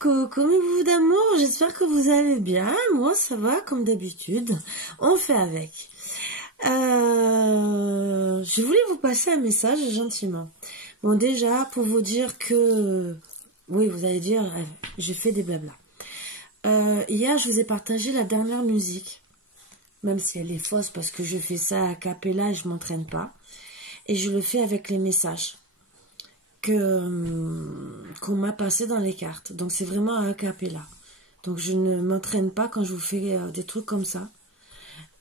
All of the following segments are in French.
Coucou mes bouts d'amour, j'espère que vous allez bien. Moi ça va comme d'habitude, on fait avec. Je voulais vous passer un message gentiment. Bon, déjà pour vous dire que, oui, vous allez dire, j'ai fait des blabla. Hier je vous ai partagé la dernière musique, même si elle est fausse parce que je fais ça a cappella et je m'entraîne pas. Et je le fais avec les messages qu'on m'a passé dans les cartes. Donc c'est vraiment a cappella. Donc je ne m'entraîne pas quand je vous fais des trucs comme ça.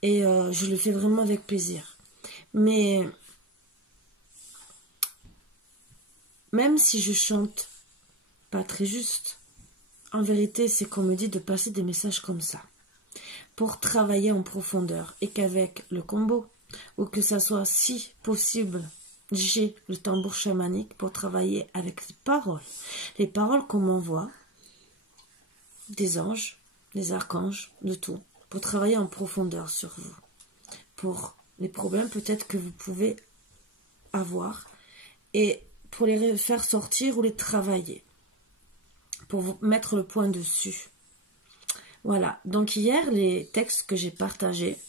Et je le fais vraiment avec plaisir. Mais même si je chante pas très juste, en vérité c'est qu'on me dit de passer des messages comme ça pour travailler en profondeur, et qu'avec le combo, ou que ça soit si possible, j'ai le tambour chamanique pour travailler avec les paroles qu'on m'envoie des anges, des archanges, de tout, pour travailler en profondeur sur vous, pour les problèmes peut-être que vous pouvez avoir, et pour les faire sortir ou les travailler, pour vous mettre le point dessus. Voilà, donc hier, les textes que j'ai partagés,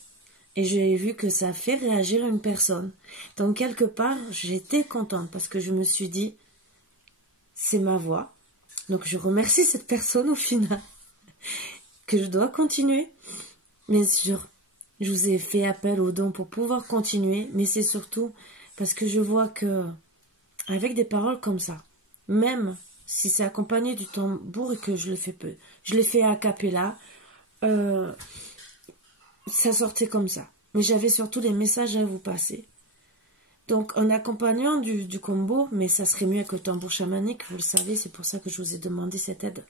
et j'ai vu que ça a fait réagir une personne. Donc quelque part, j'étais contente parce que je me suis dit, c'est ma voix. Donc je remercie cette personne au final, que je dois continuer. Bien sûr, je vous ai fait appel aux dons pour pouvoir continuer, mais c'est surtout parce que je vois que, avec des paroles comme ça, même si c'est accompagné du tambour et que je le fais peu, je l'ai fait a cappella, ça sortait comme ça. Mais j'avais surtout des messages à vous passer. Donc en accompagnant du combo, mais ça serait mieux avec le tambour chamanique, vous le savez, c'est pour ça que je vous ai demandé cette aide.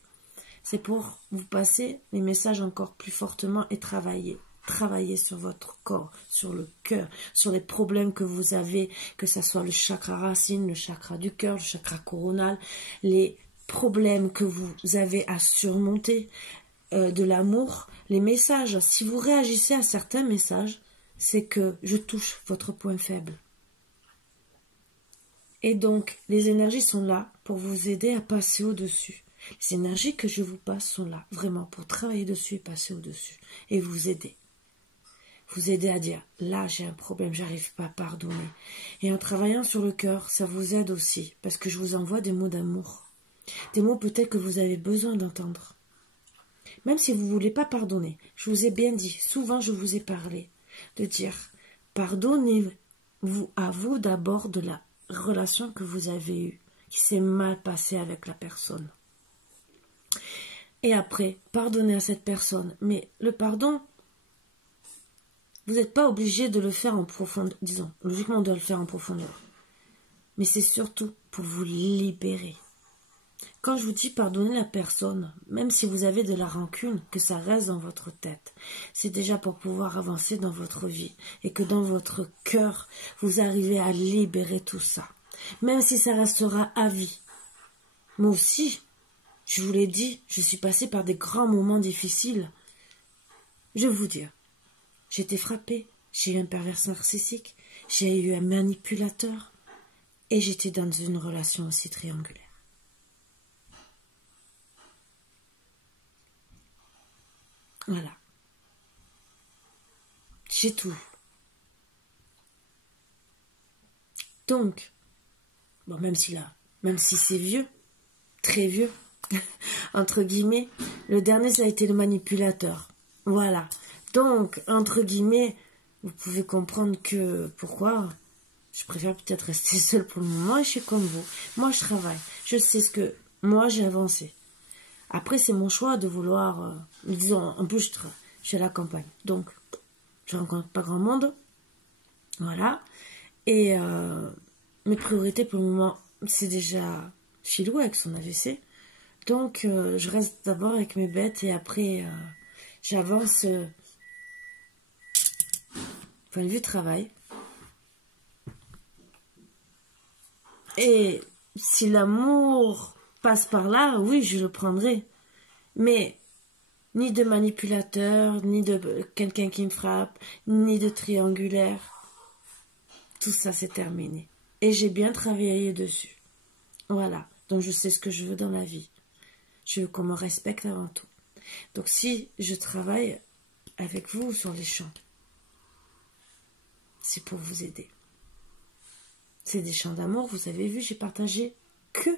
C'est pour vous passer les messages encore plus fortement et travailler. Travailler sur votre corps, sur le cœur, sur les problèmes que vous avez, que ce soit le chakra racine, le chakra du cœur, le chakra coronal, les problèmes que vous avez à surmonter, de l'amour, les messages. Si vous réagissez à certains messages, c'est que je touche votre point faible. Et donc, les énergies sont là pour vous aider à passer au-dessus. Les énergies que je vous passe sont là, vraiment, pour travailler dessus et passer au-dessus. Et vous aider. Vous aider à dire, là j'ai un problème, j'arrive pas à pardonner. Et en travaillant sur le cœur, ça vous aide aussi, parce que je vous envoie des mots d'amour. Des mots peut-être que vous avez besoin d'entendre. Même si vous ne voulez pas pardonner, je vous ai bien dit, souvent je vous ai parlé, de dire, pardonnez-vous à vous d'abord de la relation que vous avez eue, qui s'est mal passée avec la personne. Et après, pardonnez à cette personne. Mais le pardon, vous n'êtes pas obligé de le faire en profondeur. Disons, logiquement on doit le faire en profondeur. Mais c'est surtout pour vous libérer. Quand je vous dis pardonner la personne, même si vous avez de la rancune, que ça reste dans votre tête, c'est déjà pour pouvoir avancer dans votre vie et que dans votre cœur, vous arrivez à libérer tout ça. Même si ça restera à vie. Moi aussi, je vous l'ai dit, je suis passée par des grands moments difficiles. Je vais vous dire, j'ai été frappée, j'ai eu un pervers narcissique, j'ai eu un manipulateur et j'étais dans une relation aussi triangulaire. Voilà. J'ai tout. Donc, bon, même si c'est vieux, très vieux, entre guillemets, le dernier ça a été le manipulateur. Voilà. Donc, entre guillemets, vous pouvez comprendre que pourquoi je préfère peut-être rester seule pour le moment et je suis comme vous. Moi, je travaille. Je sais ce que moi j'ai avancé. Après, c'est mon choix de vouloir, disons, en plus, je suis à la campagne. Donc, je rencontre pas grand monde. Voilà. Et mes priorités pour le moment, c'est déjà Philou avec son AVC. Donc, je reste d'abord avec mes bêtes et après, j'avance point de vue travail. Et si l'amour passe par là, oui, je le prendrai. Mais ni de manipulateur, ni de quelqu'un qui me frappe, ni de triangulaire. Tout ça, c'est terminé. Et j'ai bien travaillé dessus. Voilà. Donc, je sais ce que je veux dans la vie. Je veux qu'on me respecte avant tout. Donc si je travaille avec vous sur les chants, c'est pour vous aider. C'est des chants d'amour, vous avez vu, j'ai partagé que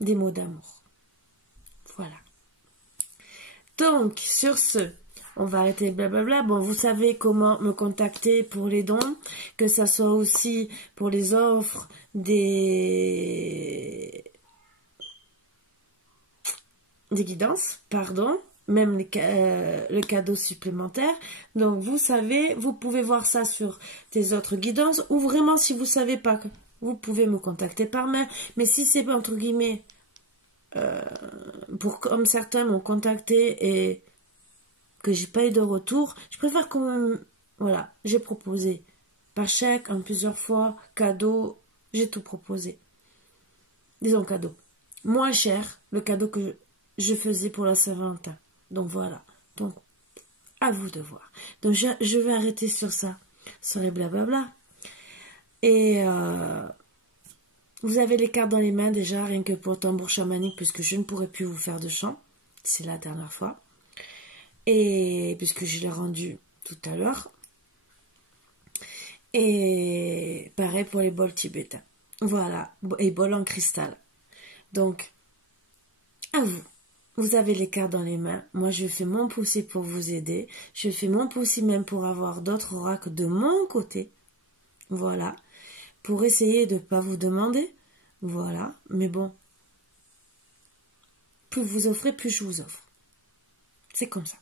des mots d'amour. Voilà. Donc, sur ce, on va arrêter blablabla. Bon, vous savez comment me contacter pour les dons, que ça soit aussi pour les offres, des guidances, pardon, même le cadeau supplémentaire. Donc, vous savez, vous pouvez voir ça sur des autres guidances, ou vraiment, si vous savez pas, vous pouvez me contacter par mail. Mais si c'est entre guillemets, pour comme certains m'ont contacté et que j'ai pas eu de retour, je préfère qu'on... Voilà, j'ai proposé. Par chèque, en plusieurs fois, cadeau, j'ai tout proposé. Disons cadeau. Moins cher, le cadeau que je faisais pour la Saint-Valentin. Donc voilà. Donc, à vous de voir. Donc je vais arrêter sur ça. Sur les blablabla. Et vous avez les cartes dans les mains déjà, rien que pour le tambour chamanique, puisque je ne pourrai plus vous faire de chant. C'est la dernière fois. Et puisque je l'ai rendu tout à l'heure. Et pareil pour les bols tibétains. Voilà. Et bols en cristal. Donc, à vous. Vous avez les cartes dans les mains. Moi, je fais mon possible pour vous aider. Je fais mon possible même pour avoir d'autres oracles de mon côté. Voilà. Pour essayer de ne pas vous demander. Voilà. Mais bon. Plus vous offrez, plus je vous offre. C'est comme ça.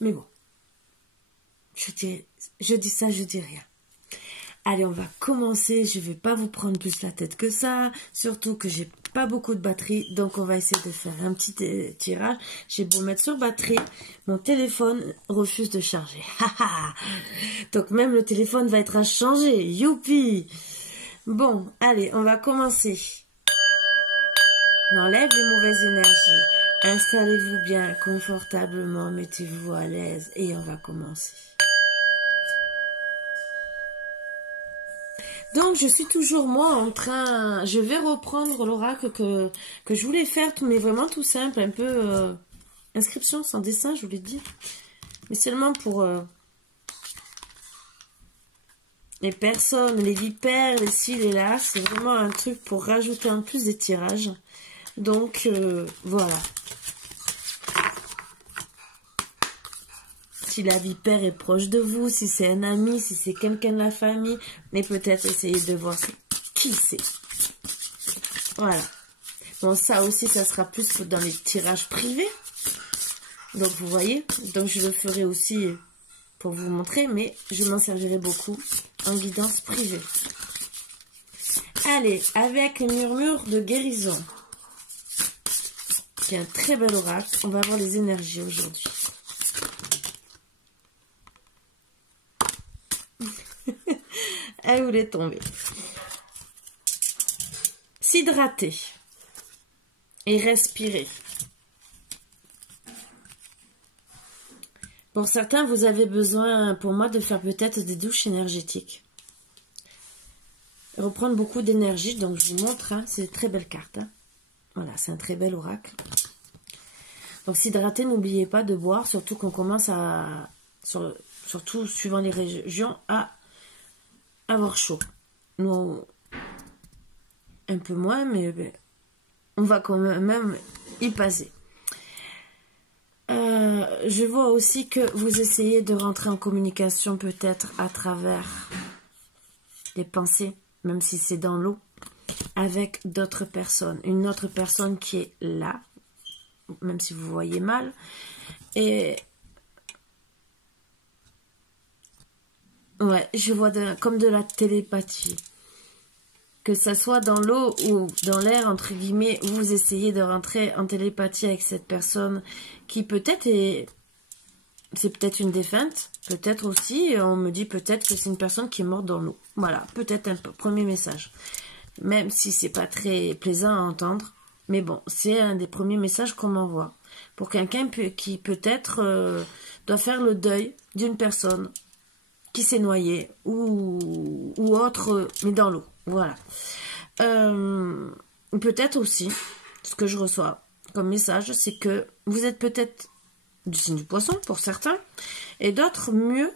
Mais bon, je dis ça, je dis rien. Allez, on va commencer. Je ne vais pas vous prendre plus la tête que ça. Surtout que j'ai pas beaucoup de batterie. Donc, on va essayer de faire un petit tirage. J'ai beau mettre sur batterie. Mon téléphone refuse de charger. Donc, même le téléphone va être à changer. Youpi! Bon, allez, on va commencer. On enlève les mauvaises énergies. Installez-vous bien confortablement, mettez-vous à l'aise et on va commencer. Donc, je suis toujours, moi, en train... Je vais reprendre l'oracle que je voulais faire, mais vraiment tout simple, un peu... inscription sans dessin, je voulais dire. Mais seulement pour... les personnes, les vipères, les ci, les là. C'est vraiment un truc pour rajouter en plus des tirages. Donc, voilà. Si la vipère est proche de vous, si c'est un ami, si c'est quelqu'un de la famille, mais peut-être essayer de voir qui c'est. Voilà. Bon, ça aussi, ça sera plus dans les tirages privés. Donc, vous voyez. Donc, je le ferai aussi pour vous montrer, mais je m'en servirai beaucoup en guidance privée. Allez, avec le murmure de guérison. Qui est un très bel oracle. On va voir les énergies aujourd'hui. Elle voulait tomber. S'hydrater et respirer. Pour certains, vous avez besoin, pour moi, de faire peut-être des douches énergétiques. Reprendre beaucoup d'énergie, donc je vous montre, hein, c'est une très belle carte. Hein. Voilà, c'est un très bel oracle. Donc s'hydrater, n'oubliez pas de boire, surtout qu'on commence à, surtout suivant les régions, à avoir chaud. Nous, un peu moins, mais on va quand même y passer. Je vois aussi que vous essayez de rentrer en communication peut-être à travers des pensées, même si c'est dans l'eau, avec d'autres personnes. Une autre personne qui est là, même si vous voyez mal. Et ouais, je vois comme de la télépathie. Que ça soit dans l'eau ou dans l'air, entre guillemets, vous essayez de rentrer en télépathie avec cette personne qui peut-être est... C'est peut-être une défunte, peut-être aussi, on me dit peut-être que c'est une personne qui est morte dans l'eau. Voilà, peut-être un premier message. Même si c'est pas très plaisant à entendre. Mais bon, c'est un des premiers messages qu'on m'envoie. Pour quelqu'un qui peut-être doit faire le deuil d'une personne qui s'est noyée ou autre, mais dans l'eau. Voilà. Peut-être aussi, ce que je reçois, comme message, c'est que vous êtes peut-être du signe du poisson pour certains, et d'autres mieux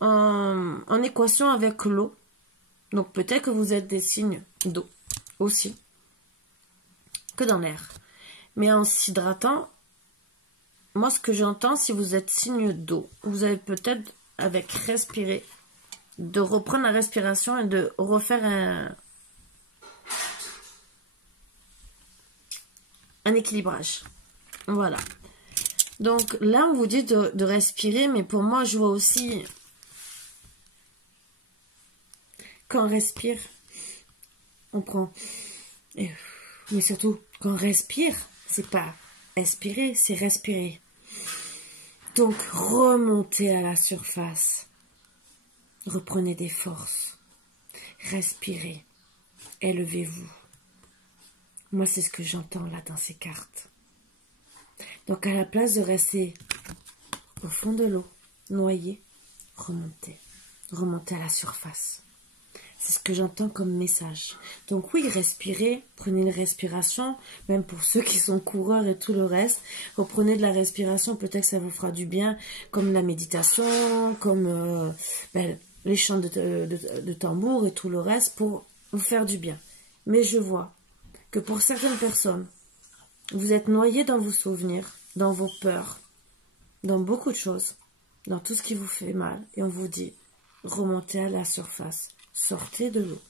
en équation avec l'eau. Donc peut-être que vous êtes des signes d'eau aussi, que dans l'air. Mais en s'hydratant, moi ce que j'entends, si vous êtes signe d'eau, vous avez peut-être, avec respirer, de reprendre la respiration et de refaire un équilibrage. Voilà. Donc là, on vous dit de respirer, mais pour moi, je vois aussi quand on respire, on prend. Mais surtout, quand on respire, c'est pas expirer, c'est respirer. Donc, remontez à la surface. Reprenez des forces. Respirez. Élevez-vous. Moi, c'est ce que j'entends là dans ces cartes. Donc, à la place de rester au fond de l'eau, noyé, remontez. Remontez à la surface. C'est ce que j'entends comme message. Donc oui, respirez, prenez une respiration, même pour ceux qui sont coureurs et tout le reste. Reprenez de la respiration, peut-être que ça vous fera du bien, comme la méditation, comme les chants de tambour et tout le reste, pour vous faire du bien. Mais je vois que pour certaines personnes, vous êtes noyés dans vos souvenirs, dans vos peurs, dans beaucoup de choses, dans tout ce qui vous fait mal. Et on vous dit, remontez à la surface. Sortez de l'eau.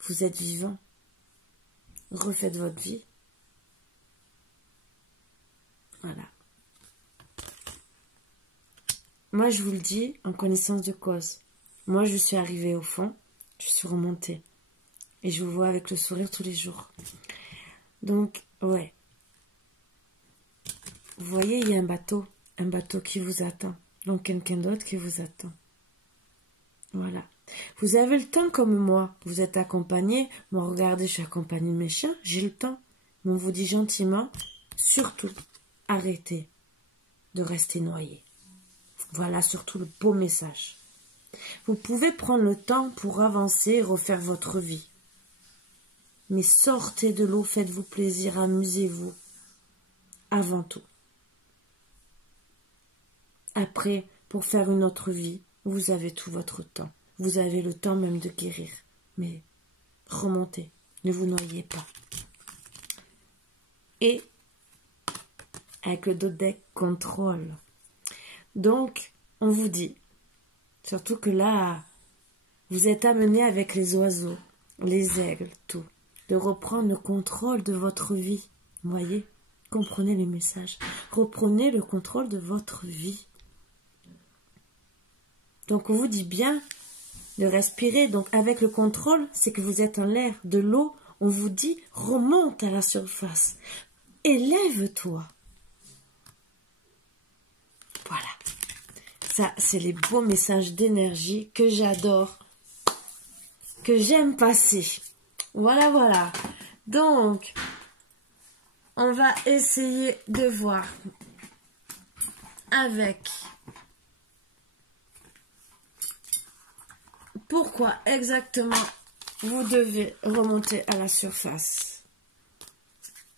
Vous êtes vivant. Refaites votre vie. Voilà. Moi, je vous le dis en connaissance de cause. Moi, je suis arrivée au fond. Je suis remontée. Et je vous vois avec le sourire tous les jours. Donc, ouais. Vous voyez, il y a un bateau qui vous attend. Donc, quelqu'un d'autre qui vous attend. Voilà. Vous avez le temps comme moi. Vous êtes accompagné. Moi, regardez, je suis accompagnée de mes chiens. J'ai le temps. Mais on vous dit gentiment, surtout, arrêtez de rester noyé. Voilà surtout le beau message. Vous pouvez prendre le temps pour avancer et refaire votre vie. Mais sortez de l'eau, faites-vous plaisir, amusez-vous. Avant tout. Après, pour faire une autre vie, vous avez tout votre temps. Vous avez le temps même de guérir. Mais remontez. Ne vous noyez pas. Et avec le dos deck, contrôle. Donc, on vous dit, surtout que là, vous êtes amené avec les oiseaux, les aigles, tout, de reprendre le contrôle de votre vie. Vous voyez? Comprenez les messages. Reprenez le contrôle de votre vie. Donc, on vous dit bien de respirer. Donc, avec le contrôle, c'est que vous êtes en l'air. De l'eau, on vous dit, remonte à la surface. Élève-toi. Voilà. Ça, c'est les beaux messages d'énergie que j'adore. Que j'aime passer. Voilà, voilà. Donc, on va essayer de voir avec... Pourquoi exactement vous devez remonter à la surface.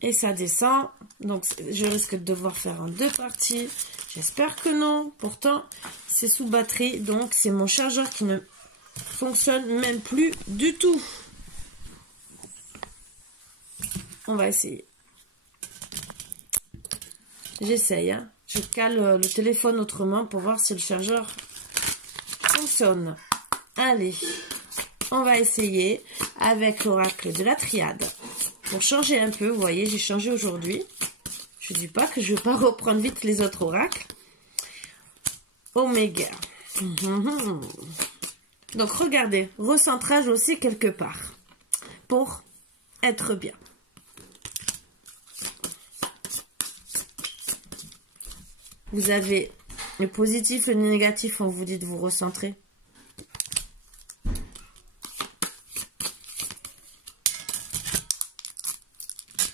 Et ça descend. Donc, je risque de devoir faire en 2 parties. J'espère que non. Pourtant, c'est sous batterie. Donc, c'est mon chargeur qui ne fonctionne même plus du tout. On va essayer. J'essaye. Hein. Je cale le téléphone autrement pour voir si le chargeur fonctionne. Allez, on va essayer avec l'oracle de la triade. Pour changer un peu, vous voyez, j'ai changé aujourd'hui. Je ne dis pas que je ne vais pas reprendre vite les autres oracles. Oméga. Donc, regardez, recentrage aussi quelque part. Pour être bien. Vous avez le positif, le négatif, on vous dit de vous recentrer.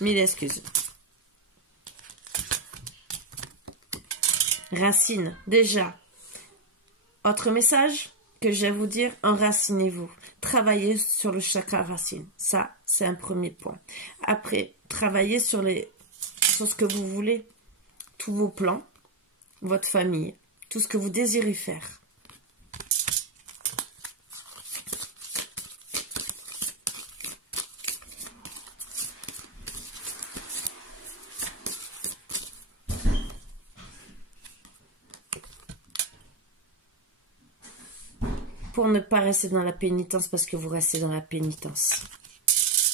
Mille excuses. Racine, déjà. Autre message que je vais vous dire, enracinez-vous. travailler sur le chakra racine. Ça, c'est un premier point. Après, travailler sur ce que vous voulez, tous vos plans, votre famille, tout ce que vous désirez faire. Pour ne pas rester dans la pénitence, parce que vous restez dans la pénitence.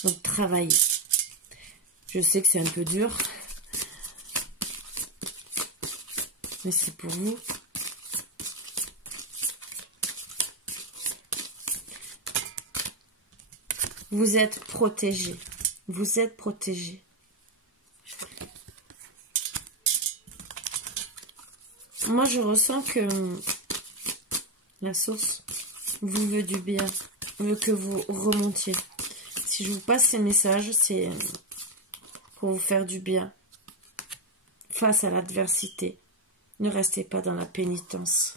Donc, travaillez. Je sais que c'est un peu dur, mais c'est pour vous. Vous êtes protégé. Vous êtes protégé. Moi, je ressens que la source vous veut du bien, veut que vous remontiez. Si je vous passe ces messages, c'est pour vous faire du bien face à l'adversité. Ne restez pas dans la pénitence.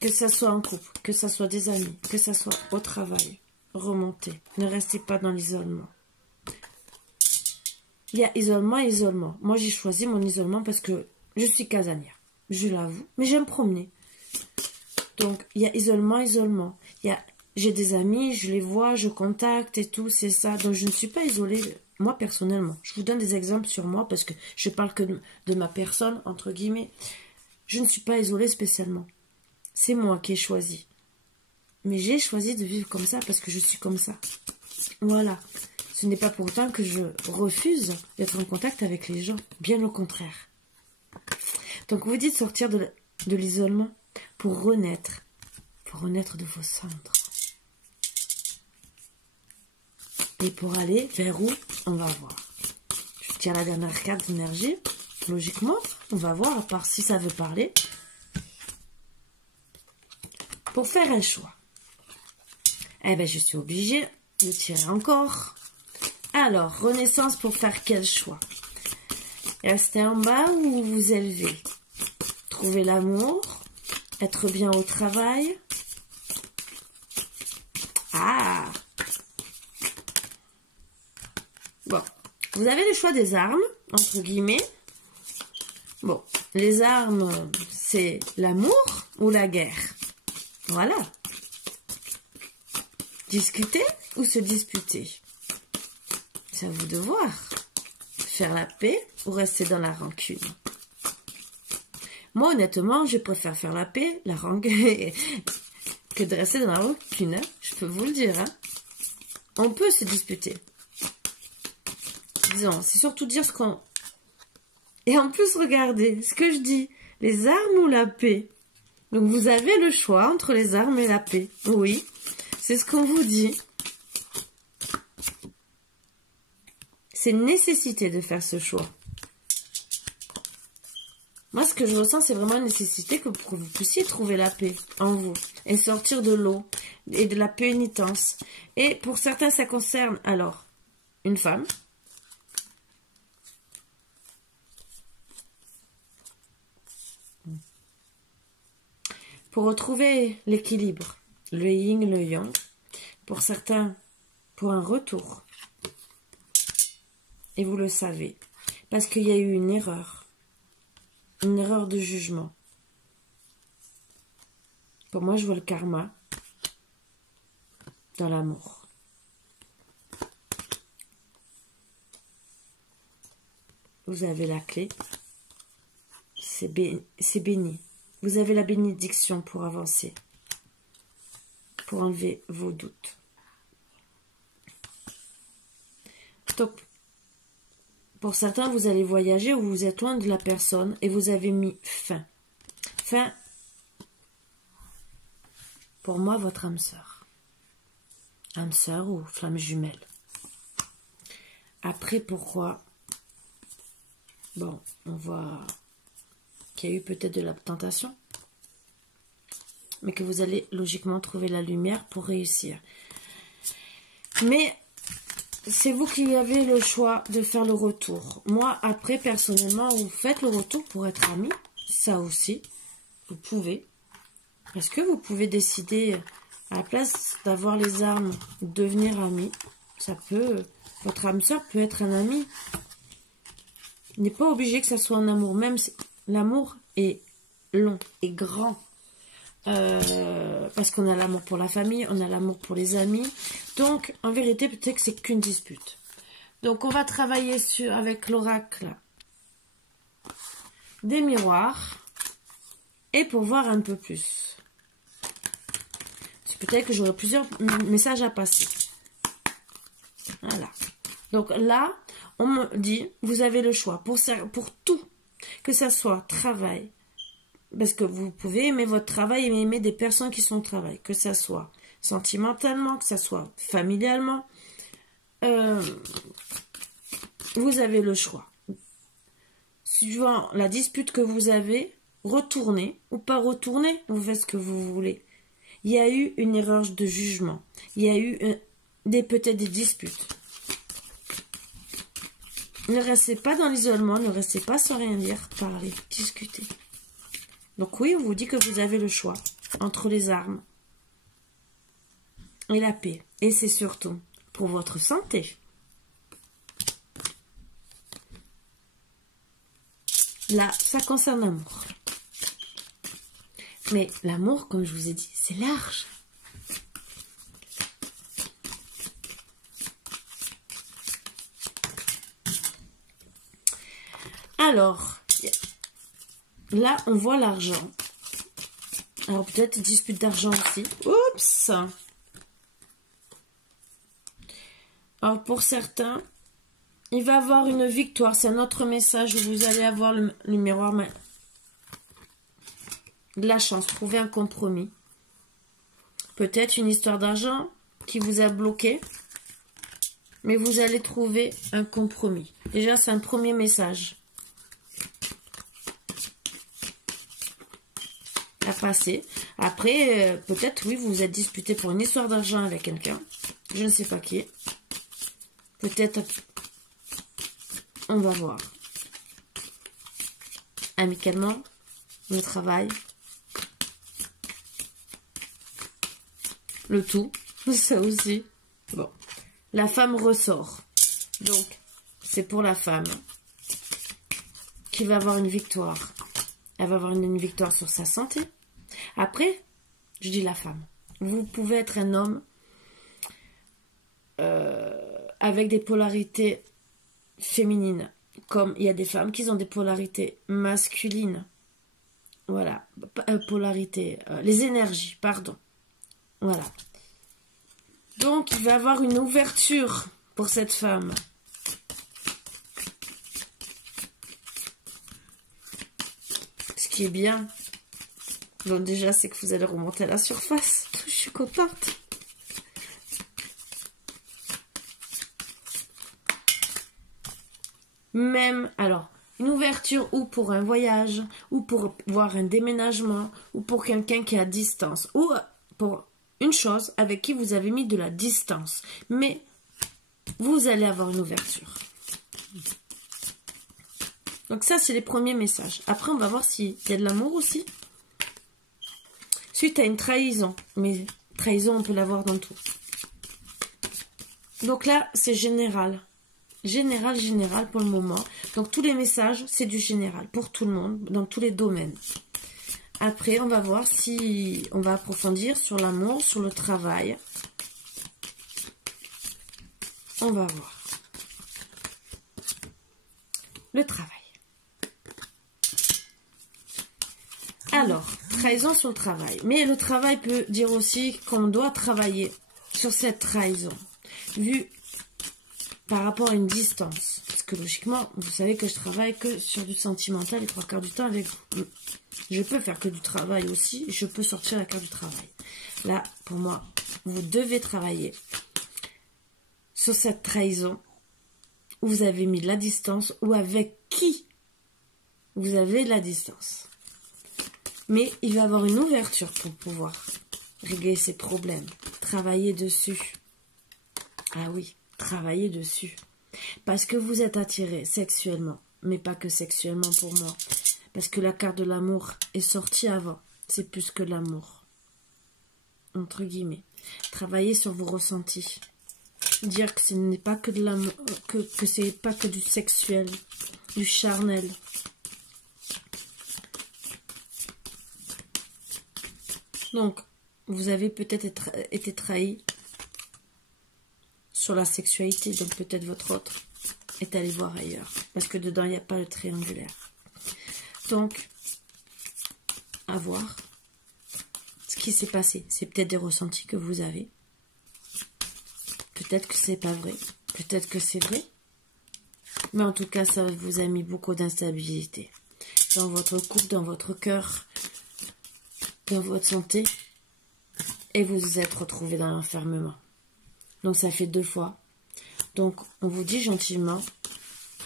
Que ça soit en couple, que ça soit des amis, que ça soit au travail, remontez. Ne restez pas dans l'isolement. Il y a isolement et isolement. Moi, j'ai choisi mon isolement parce que je suis casanière. Je l'avoue, mais j'aime promener. Donc, il y a isolement, isolement. J'ai des amis, je les vois, je contacte et tout, c'est ça. Donc, je ne suis pas isolée, moi, personnellement. Je vous donne des exemples sur moi parce que je parle que de ma personne, entre guillemets. Je ne suis pas isolée spécialement. C'est moi qui ai choisi. Mais j'ai choisi de vivre comme ça parce que je suis comme ça. Voilà. Ce n'est pas pour autant que je refuse d'être en contact avec les gens. Bien au contraire. Donc, vous dites sortir de l'isolement pour renaître de vos cendres. Et pour aller vers où on va voir. Je tire la dernière carte d'énergie. Logiquement, on va voir, à part si ça veut parler. Pour faire un choix. Eh bien, je suis obligée de tirer encore. Alors, renaissance pour faire quel choix? Rester en bas ou vous élever? Trouver l'amour? Être bien au travail? Ah! Bon, vous avez le choix des armes, entre guillemets. Bon, les armes, c'est l'amour ou la guerre? Voilà. Discuter ou se disputer? C'est à vous de voir. Faire la paix ou rester dans la rancune? Moi, honnêtement, je préfère faire la paix, la rancune, que de rester dans la rancune. Hein. Je peux vous le dire. Hein. On peut se disputer. Disons, c'est surtout dire ce qu'on... Et en plus, regardez ce que je dis. Les armes ou la paix? Donc, vous avez le choix entre les armes et la paix. Oui, c'est ce qu'on vous dit. C'est une nécessité de faire ce choix. Moi, ce que je ressens, c'est vraiment une nécessité que vous puissiez trouver la paix en vous et sortir de l'eau et de la pénitence. Et pour certains, ça concerne alors une femme, pour retrouver l'équilibre, le yin, le yang. Pour certains, pour un retour. Et vous le savez, parce qu'il y a eu une erreur de jugement. Pour moi, je vois le karma dans l'amour. Vous avez la clé, c'est béni. Vous avez la bénédiction pour avancer, pour enlever vos doutes. Donc, pour certains, vous allez voyager ou vous êtes loin de la personne et vous avez mis fin. Fin, pour moi, votre âme sœur. Âme sœur ou flamme jumelle. Après, pourquoi? Bon, on voit qu'il y a eu peut-être de la tentation, mais que vous allez logiquement trouver la lumière pour réussir. Mais c'est vous qui avez le choix de faire le retour. Moi, après, personnellement, vous faites le retour pour être amis. Ça aussi, vous pouvez. Parce que vous pouvez décider À la place d'avoir les armes, devenir amis, ça peut... Votre âme sœur peut être un ami. Il n'est pas obligé que ça soit un amour. Même si l'amour est long et grand. Parce qu'on a l'amour pour la famille, on a l'amour pour les amis. Donc, en vérité, peut-être que c'est qu'une dispute. Donc, on va travailler avec l'oracle des miroirs. Et pour voir un peu plus. C'est peut-être que j'aurai plusieurs messages à passer. Voilà. Donc là, on me dit, vous avez le choix pour tout, que ça soit travail, parce que vous pouvez aimer votre travail et aimer des personnes qui sont au travail, que ça soit sentimentalement, que ça soit familialement, vous avez le choix. Suivant la dispute que vous avez, retournez ou pas retournez, vous faites ce que vous voulez. Il y a eu une erreur de jugement, il y a eu peut-être des disputes. Ne restez pas dans l'isolement, ne restez pas sans rien dire, parlez, discutez. Donc oui, on vous dit que vous avez le choix entre les armes et la paix. Et c'est surtout pour votre santé. Là, ça concerne l'amour. Mais l'amour, comme je vous ai dit, c'est large. Alors, là, on voit l'argent. Alors, peut-être dispute d'argent aussi. Oups! Alors, pour certains, il va avoir une victoire. C'est un autre message où vous allez avoir le miroir de la chance. Trouver un compromis. Peut-être une histoire d'argent qui vous a bloqué. Mais vous allez trouver un compromis. Déjà, c'est un premier message à passer. Après, peut-être, oui, vous vous êtes disputé pour une histoire d'argent avec quelqu'un. Je ne sais pas qui. Peut-être, on va voir. Amicalement, le travail. Le tout, ça aussi. Bon, la femme ressort. Donc, c'est pour la femme qui va avoir une victoire. Elle va avoir une victoire sur sa santé. Après, je dis la femme. Vous pouvez être un homme avec des polarités féminines. Comme il y a des femmes qui ont des polarités masculines. Voilà. Polarité. Les énergies, pardon. Voilà. Donc, il va y avoir une ouverture pour cette femme. Ce qui est bien. Donc déjà, c'est que vous allez remonter à la surface. Je suis contente. Même, alors, une ouverture ou pour un voyage, ou pour voir un déménagement, ou pour quelqu'un qui est à distance, ou pour une chose avec qui vous avez mis de la distance. Mais vous allez avoir une ouverture. Donc ça, c'est les premiers messages. Après, on va voir s'il y a de l'amour aussi. Suite à une trahison. Mais trahison, on peut l'avoir dans tout. Donc là, c'est général. Général pour le moment. Donc tous les messages, c'est du général. Pour tout le monde, dans tous les domaines. Après, on va voir si on va approfondir sur l'amour, sur le travail. On va voir. Le travail. Alors, trahison sur le travail. Mais le travail peut dire aussi qu'on doit travailler sur cette trahison. Vu par rapport à une distance. Parce que logiquement, vous savez que je travaille que sur du sentimental les 3/4 du temps avec vous. Je peux faire que du travail aussi. Je peux sortir la carte du travail. Là, pour moi, vous devez travailler sur cette trahison où vous avez mis de la distance ou avec qui vous avez de la distance. Mais il va y avoir une ouverture pour pouvoir régler ces problèmes. Travailler dessus. Ah oui, travailler dessus. Parce que vous êtes attiré sexuellement. Mais pas que sexuellement pour moi. Parce que la carte de l'amour est sortie avant. C'est plus que l'amour. entre guillemets. Travailler sur vos ressentis. Dire que ce n'est pas que de l'amour, que c'est pas que du sexuel, du charnel. Donc, vous avez peut-être été trahi sur la sexualité, donc peut-être votre autre est allé voir ailleurs, parce que dedans il n'y a pas le triangulaire. Donc, à voir ce qui s'est passé. C'est peut-être des ressentis que vous avez. Peut-être que c'est pas vrai. Peut-être que c'est vrai. Mais en tout cas, ça vous a mis beaucoup d'instabilité. Dans votre couple, dans votre cœur, dans votre santé. Et vous vous êtes retrouvé dans l'enfermement. Donc ça fait 2 fois. Donc on vous dit gentiment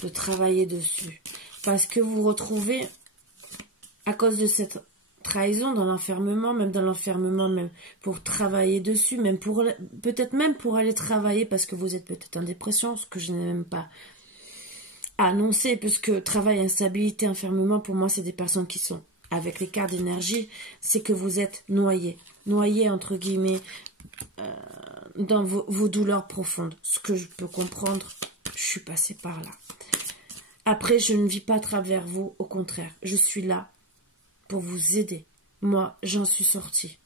de travailler dessus. Parce que vous vous retrouvez, à cause de cette trahison dans l'enfermement, même pour travailler dessus, même pour peut-être même pour aller travailler parce que vous êtes peut-être en dépression, ce que je n'ai même pas annoncé, puisque travail, instabilité, enfermement, pour moi c'est des personnes qui sont avec les cartes d'énergie, c'est que vous êtes noyé entre guillemets dans vos douleurs profondes. Ce que je peux comprendre, je suis passée par là. Après, je ne vis pas à travers vous, au contraire, je suis là pour vous aider. Moi, j'en suis sortie.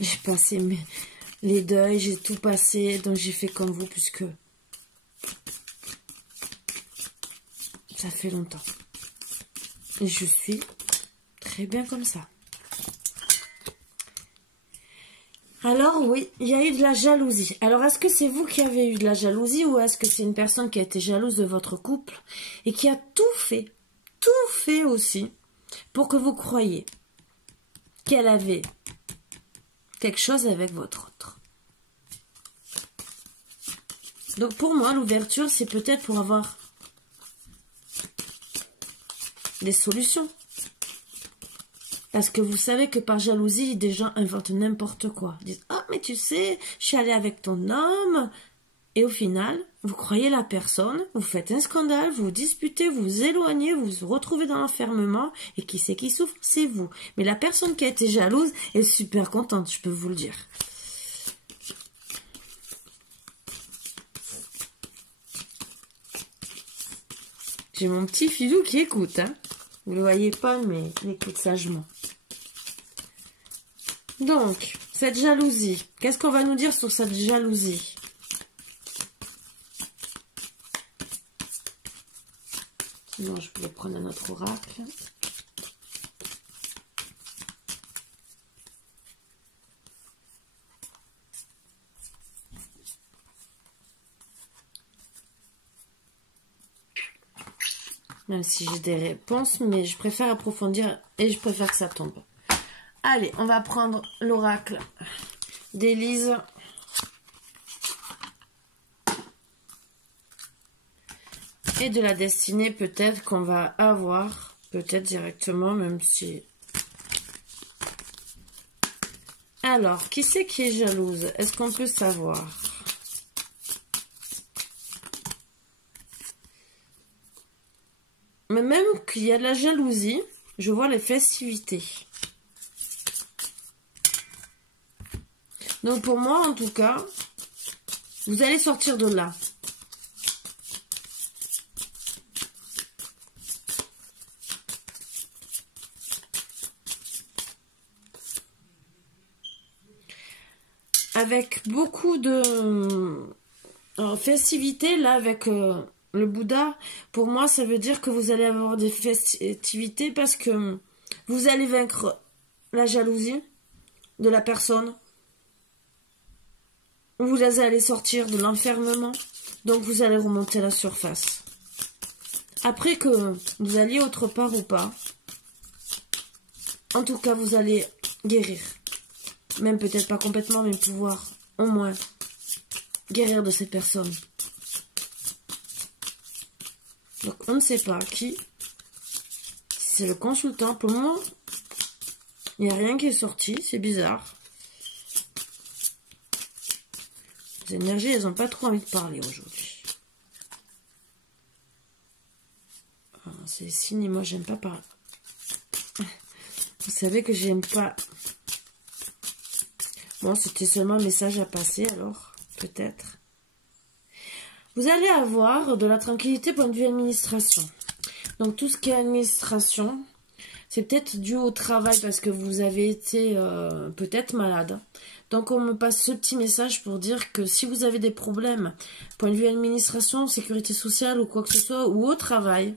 J'ai passé les deuils, j'ai tout passé, donc j'ai fait comme vous, puisque ça fait longtemps. Et je suis très bien comme ça. Alors oui, il y a eu de la jalousie. Alors est-ce que c'est vous qui avez eu de la jalousie ou est-ce que c'est une personne qui a été jalouse de votre couple et qui a tout fait aussi pour que vous croyiez qu'elle avait quelque chose avec votre autre. Donc pour moi, l'ouverture, c'est peut-être pour avoir des solutions. Parce que vous savez que par jalousie, des gens inventent n'importe quoi. Ils disent « Ah, mais tu sais, je suis allée avec ton homme. » Et au final, vous croyez la personne, vous faites un scandale, vous vous disputez, vous vous éloignez, vous vous retrouvez dans l'enfermement. Et qui c'est qui souffre? C'est vous. Mais la personne qui a été jalouse est super contente, je peux vous le dire. J'ai mon petit filou qui écoute, hein. Vous ne le voyez pas, mais il écoute sagement. Donc, cette jalousie, qu'est-ce qu'on va nous dire sur cette jalousie? Sinon, je pourrais prendre un autre oracle. Même si j'ai des réponses, mais je préfère approfondir et je préfère que ça tombe. Allez, on va prendre l'oracle d'Élise. Et de la destinée, peut-être qu'on va avoir, peut-être directement, même si... Alors, qui c'est qui est jalouse? Est-ce qu'on peut savoir? Mais même qu'il y a de la jalousie, je vois les festivités. Donc pour moi, en tout cas, vous allez sortir de là. Avec beaucoup de festivités, là, avec le Bouddha, pour moi, ça veut dire que vous allez avoir des festivités parce que vous allez vaincre la jalousie de la personne. Vous allez sortir de l'enfermement, donc vous allez remonter à la surface. Après que vous alliez autre part ou pas, en tout cas, vous allez guérir. Même peut-être pas complètement, mais pouvoir au moins guérir de cette personne. Donc on ne sait pas qui. C'est le consultant. Pour le moment, il n'y a rien qui est sorti. C'est bizarre. Les énergies, elles n'ont pas trop envie de parler aujourd'hui. C'est les signes et moi, j'aime pas parler. Vous savez que j'aime pas Bon, c'était seulement un message à passer, alors, peut-être. Vous allez avoir de la tranquillité point de vue administration. Donc, tout ce qui est administration, c'est peut-être dû au travail parce que vous avez été peut-être malade. Donc, on me passe ce petit message pour dire que si vous avez des problèmes, point de vue administration, sécurité sociale ou quoi que ce soit, ou au travail,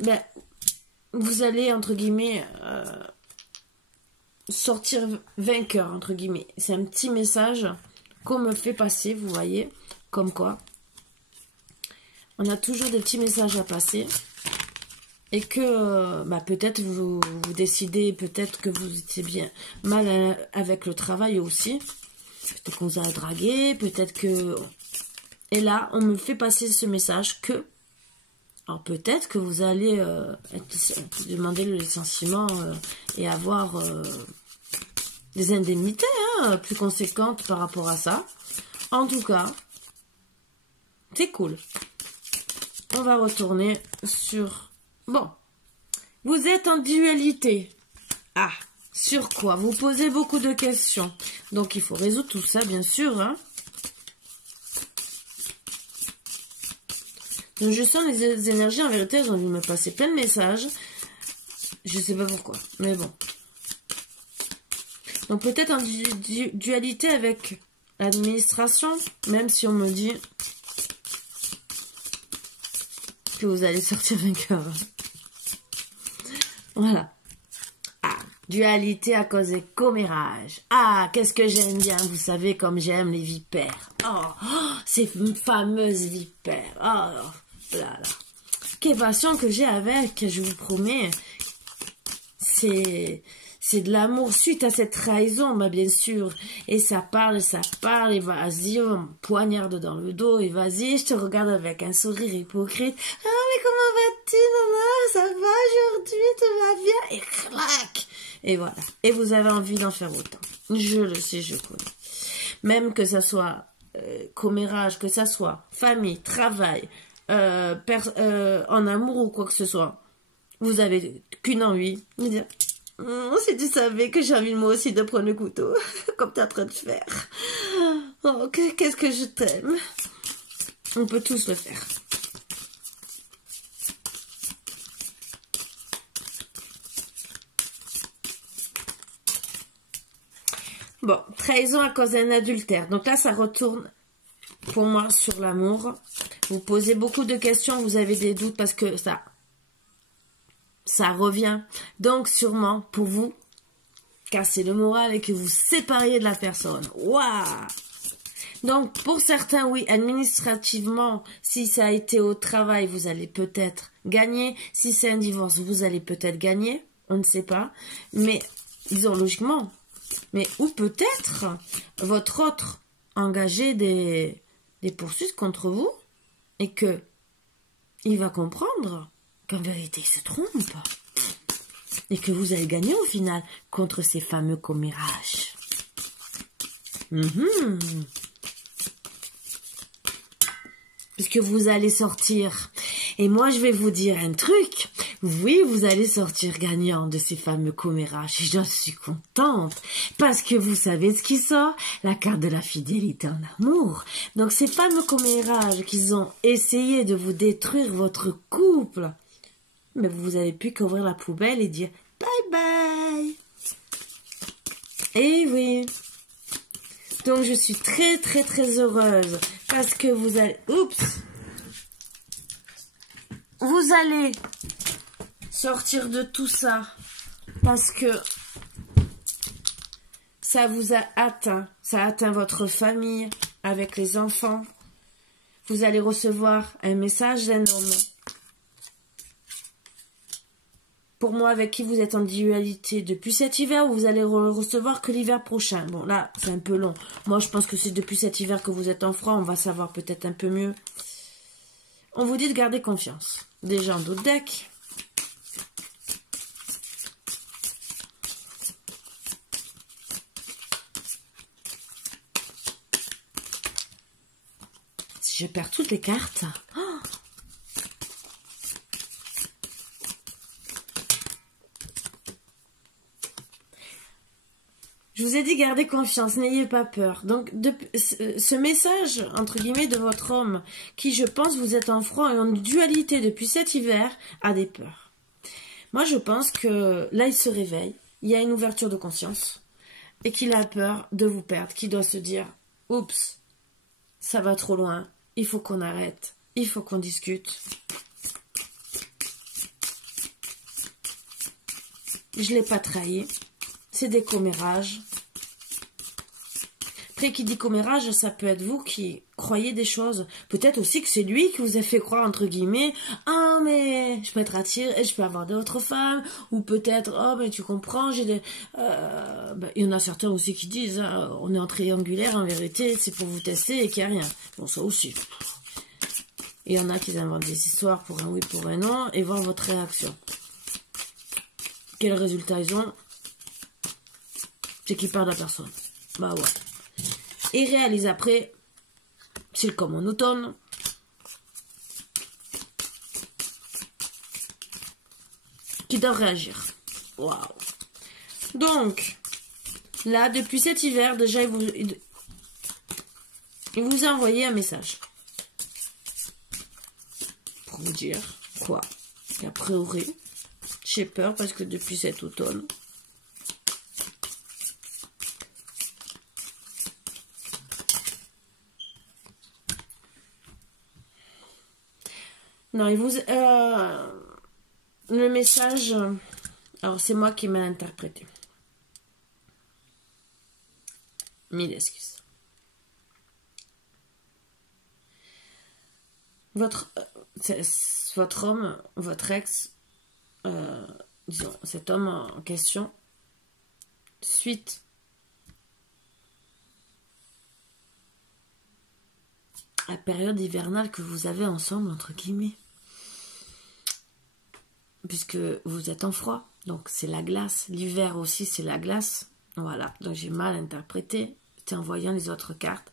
ben, vous allez, entre guillemets, sortir vainqueur, entre guillemets. C'est un petit message qu'on me fait passer, vous voyez, comme quoi. On a toujours des petits messages à passer. Et que bah, peut-être vous décidez, peut-être que vous étiez bien mal avec le travail aussi. Peut-être qu'on vous a dragué, peut-être que... Et là, on me fait passer ce message que... Alors peut-être que vous allez demander le licenciement et avoir des indemnités plus conséquentes par rapport à ça. En tout cas, c'est cool. On va retourner sur... Bon, vous êtes en dualité. Ah, sur quoi? Vous posez beaucoup de questions. Donc, il faut résoudre tout ça, bien sûr. Hein. Donc, je sens les énergies, en vérité, elles ont dû me passer plein de messages. Je sais pas pourquoi, mais bon. Donc, peut-être en dualité avec l'administration, même si on me dit que vous allez sortir vainqueur. Voilà. Ah, dualité à cause des commérages. Ah, qu'est-ce que j'aime bien, vous savez, comme j'aime les vipères. Oh, ces fameuses vipères. Oh, là, là. Quelle passion que j'ai avec, je vous promets. C'est de l'amour suite à cette trahison, bah, bien sûr. Et ça parle, et vas-y, on me poignarde dans le dos, et vas-y, je te regarde avec un sourire hypocrite. Ah, mais comment vas-tu, maman? Ça va aujourd'hui, tout va bien? Et clac! Et voilà. Et vous avez envie d'en faire autant. Je le sais, je connais. Même que ça soit commérage, que ça soit famille, travail, en amour ou quoi que ce soit. Vous avez qu'une envie, de dire... si tu savais que j'ai envie moi aussi de prendre le couteau, comme tu es en train de faire. Oh, qu'est-ce que je t'aime. On peut tous le faire. Bon, trahison à cause d'un adultère. Donc là, ça retourne pour moi sur l'amour. Vous posez beaucoup de questions, vous avez des doutes parce que ça revient. Donc, sûrement, pour vous, casser le moral et que vous sépariez de la personne. Waouh! Donc, pour certains, oui, administrativement, si ça a été au travail, vous allez peut-être gagner. Si c'est un divorce, vous allez peut-être gagner. On ne sait pas. Mais, disons logiquement. Mais, ou peut-être, votre autre engager des poursuites contre vous et que il va comprendre qu'en vérité, il se trompe. Et que vous allez gagner au final contre ces fameux commérages. Puisque vous allez sortir. Et moi, je vais vous dire un truc. Oui, vous allez sortir gagnant de ces fameux commérages. Et j'en suis contente. Parce que vous savez ce qui sort? La carte de la fidélité en amour. Donc, ces fameux commérages qu'ils ont essayé de vous détruire votre couple. Mais vous avez pu qu'ouvrir la poubelle et dire bye bye. Et oui. Donc je suis très très très heureuse parce que vous allez... Oups. Vous allez sortir de tout ça parce que ça vous a atteint. Ça a atteint votre famille avec les enfants. Vous allez recevoir un message d'un homme. Pour moi, avec qui vous êtes en dualité depuis cet hiver, ou vous allez recevoir que l'hiver prochain. Bon, là, c'est un peu long. Moi, je pense que c'est depuis cet hiver que vous êtes en froid. On va savoir peut-être un peu mieux. On vous dit de garder confiance. Déjà en d'autres decks. Si je perds toutes les cartes... Oh, je vous ai dit gardez confiance, n'ayez pas peur. Donc ce message, entre guillemets, de votre homme, qui je pense vous êtes en froid et en dualité depuis cet hiver, a des peurs. Moi je pense que là il se réveille, il y a une ouverture de conscience et qu'il a peur de vous perdre, qu'il doit se dire oups, ça va trop loin, il faut qu'on arrête, il faut qu'on discute. Je l'ai pas trahi. C'est des commérages. Après, qui dit commérage, ça peut être vous qui croyez des choses. Peut-être aussi que c'est lui qui vous a fait croire, entre guillemets, ah, mais je peux être attiré, je peux avoir d'autres femmes. Ou peut-être, oh, mais tu comprends, j'ai des... il y en a certains aussi qui disent, ah, on est en triangulaire, en vérité, c'est pour vous tester et qu'il n'y a rien. Bon, ça aussi. Il y en a qui inventent des histoires pour un oui, pour un non, et voir votre réaction. Quel résultat ils ont? C'est qu'ils perdent la personne. Bah ouais. Et réalise après, c'est comme en automne. Qui doivent réagir. Waouh. Donc, là, depuis cet hiver, déjà, il vous a envoyé un message. Pour vous dire quoi? A priori, j'ai peur parce que depuis cet automne, non, il vous... le message... Alors, c'est moi qui m'ai interprété. Mille excuses. Votre homme, votre ex, disons, cet homme en question, suite à la période hivernale que vous avez ensemble, entre guillemets, puisque vous êtes en froid, donc c'est la glace. L'hiver aussi, c'est la glace. Voilà, donc j'ai mal interprété. C'est en voyant les autres cartes.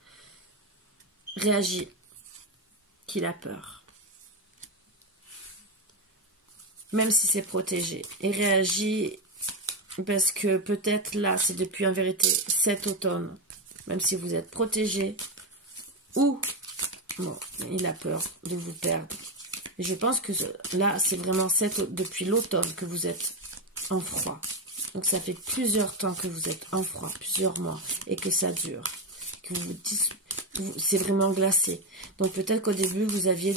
Réagit. Qu'il a peur. Même si c'est protégé. Et réagit parce que peut-être là, c'est depuis en vérité cet automne. Même si vous êtes protégé. Ou, bon, il a peur de vous perdre. Et je pense que là, c'est vraiment depuis l'automne que vous êtes en froid. Donc ça fait plusieurs temps que vous êtes en froid, plusieurs mois, et que ça dure. Que c'est vraiment glacé. Donc peut-être qu'au début, vous aviez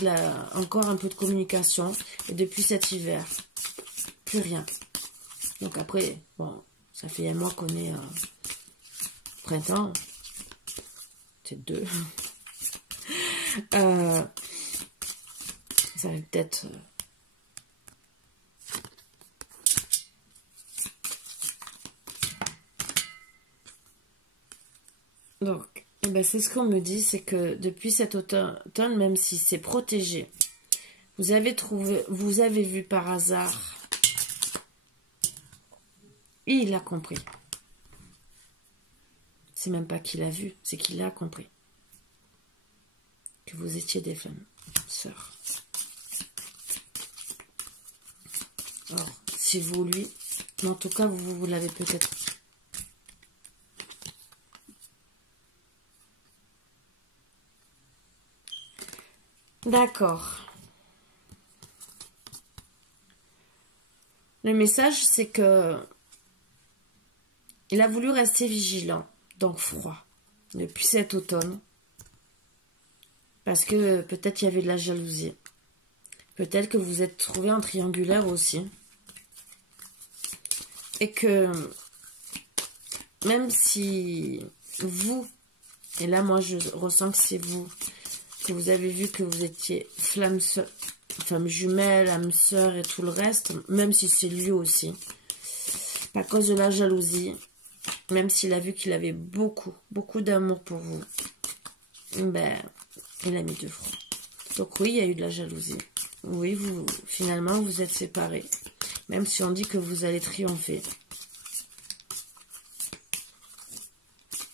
encore un peu de communication. Et depuis cet hiver, plus rien. Donc après, bon, ça fait un mois qu'on est printemps. C'est 2. Ça va peut-être... Donc, eh ben c'est ce qu'on me dit, c'est que depuis cet automne, même si c'est protégé, vous avez vu par hasard, et il a compris. C'est même pas qu'il a vu, c'est qu'il a compris. Que vous étiez des femmes, sœurs. Alors, si vous, lui, mais en tout cas, vous l'avez peut-être. D'accord. Le message, c'est que il a voulu rester vigilant, donc froid, depuis cet automne. Parce que peut-être il y avait de la jalousie. Peut-être que vous êtes trouvé en triangulaire aussi. Et que même si vous, et là moi je ressens que c'est vous, que vous avez vu que vous étiez flamme jumelle, âme sœur et tout le reste, même si c'est lui aussi, à cause de la jalousie, même s'il a vu qu'il avait beaucoup d'amour pour vous, ben, il a mis de front. Donc oui, il y a eu de la jalousie. Oui, finalement, vous êtes séparés. Même si on dit que vous allez triompher.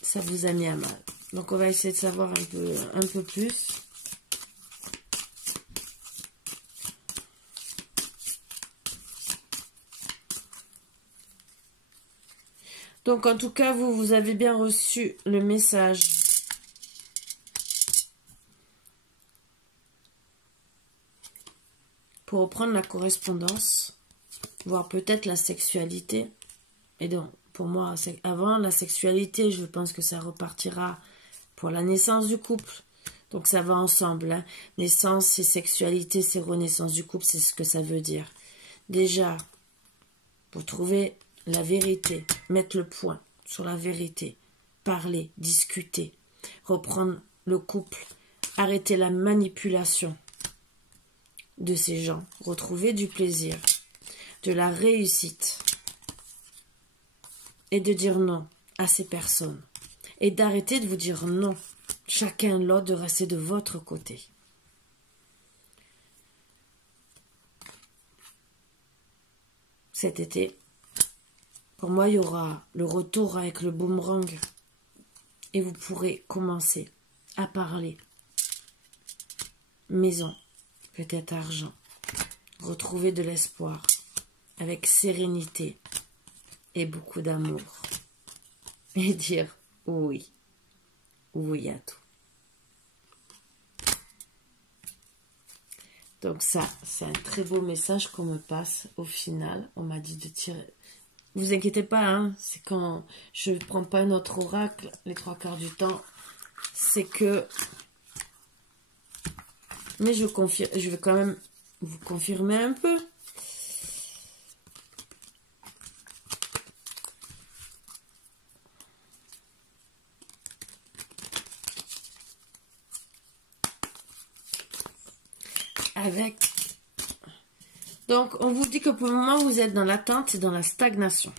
Ça vous a mis à mal. Donc on va essayer de savoir un peu plus. Donc, en tout cas, vous avez bien reçu le message. Pour reprendre la correspondance, voir peut-être la sexualité. Et donc, pour moi, avant la sexualité, je pense que ça repartira pour la naissance du couple. Donc, ça va ensemble. Hein. Naissance et sexualité, c'est renaissance du couple, c'est ce que ça veut dire. Déjà, pour trouver la vérité, mettre le point sur la vérité, parler, discuter, reprendre le couple, arrêter la manipulation de ces gens, retrouver du plaisir, de la réussite et de dire non à ces personnes et d'arrêter de vous dire non, chacun l'autre, de rester de votre côté. Cet été, pour moi, il y aura le retour avec le boomerang et vous pourrez commencer à parler. Maison, peut-être argent, retrouver de l'espoir avec sérénité et beaucoup d'amour et dire oui, oui à tout. Donc ça, c'est un très beau message qu'on me passe au final. On m'a dit de tirer. Vous inquiétez pas, hein, c'est quand je ne prends pas un autre oracle, les 3/4 du temps, c'est que... Mais je vais quand même vous confirmer un peu. Avec... Donc, on vous dit que pour le moment, vous êtes dans l'attente et dans la stagnation.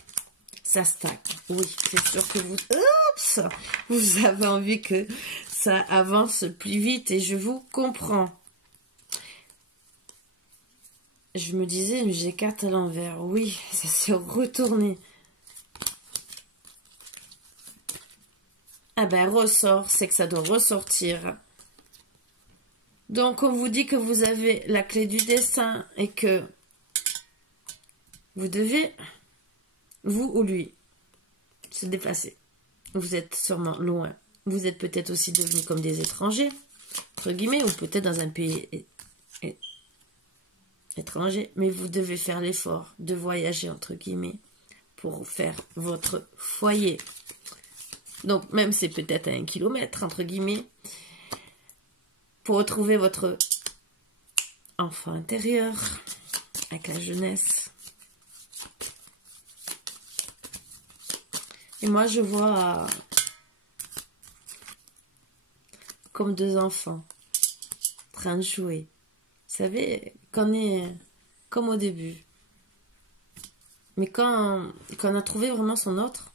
Ça stagne. Oui, c'est sûr que vous... Oups, vous avez envie que ça avance plus vite et je vous comprends. Je me disais, j'ai carte à l'envers. Oui, ça s'est retourné. Ah ben, ressort, c'est que ça doit ressortir. Donc, on vous dit que vous avez la clé du destin et que vous devez, vous ou lui, se déplacer. Vous êtes sûrement loin. Vous êtes peut-être aussi devenus comme des étrangers, entre guillemets, ou peut-être dans un pays étranger. Mais vous devez faire l'effort de voyager, entre guillemets, pour faire votre foyer. Donc, même c'est peut-être à 1 kilomètre, entre guillemets, pour retrouver votre enfant intérieur avec la jeunesse. Et moi, je vois comme 2 enfants en train de jouer. Vous savez, qu'on est comme au début. Mais quand on a trouvé vraiment son autre,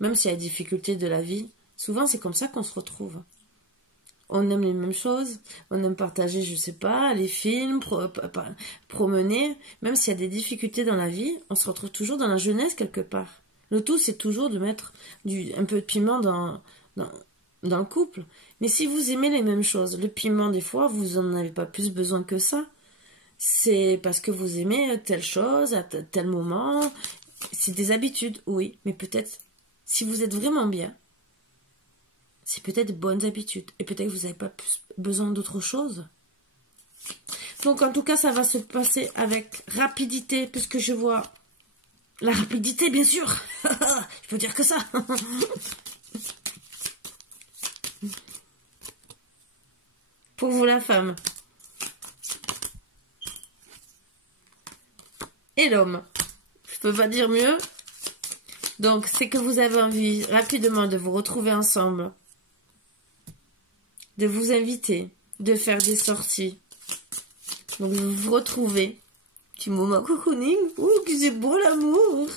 même s'il y a des difficultés de la vie, souvent c'est comme ça qu'on se retrouve. On aime les mêmes choses, on aime partager, je sais pas, les films, promener. Même s'il y a des difficultés dans la vie, on se retrouve toujours dans la jeunesse quelque part. Le tout, c'est toujours de mettre un peu de piment dans le couple. Mais si vous aimez les mêmes choses, le piment, des fois, vous n'en avez pas plus besoin que ça. C'est parce que vous aimez telle chose, à tel moment. C'est des habitudes, oui. Mais peut-être, si vous êtes vraiment bien, c'est peut-être de bonnes habitudes. Et peut-être que vous n'avez pas plus besoin d'autre chose. Donc, en tout cas, ça va se passer avec rapidité, puisque je vois la rapidité, bien sûr. Je peux dire que ça. Pour vous, la femme. Et l'homme. Je peux pas dire mieux. Donc, c'est que vous avez envie rapidement de vous retrouver ensemble. De vous inviter, de faire des sorties. Donc, vous vous retrouvez. Petit moment cocooning. Ouh, que c'est beau l'amour.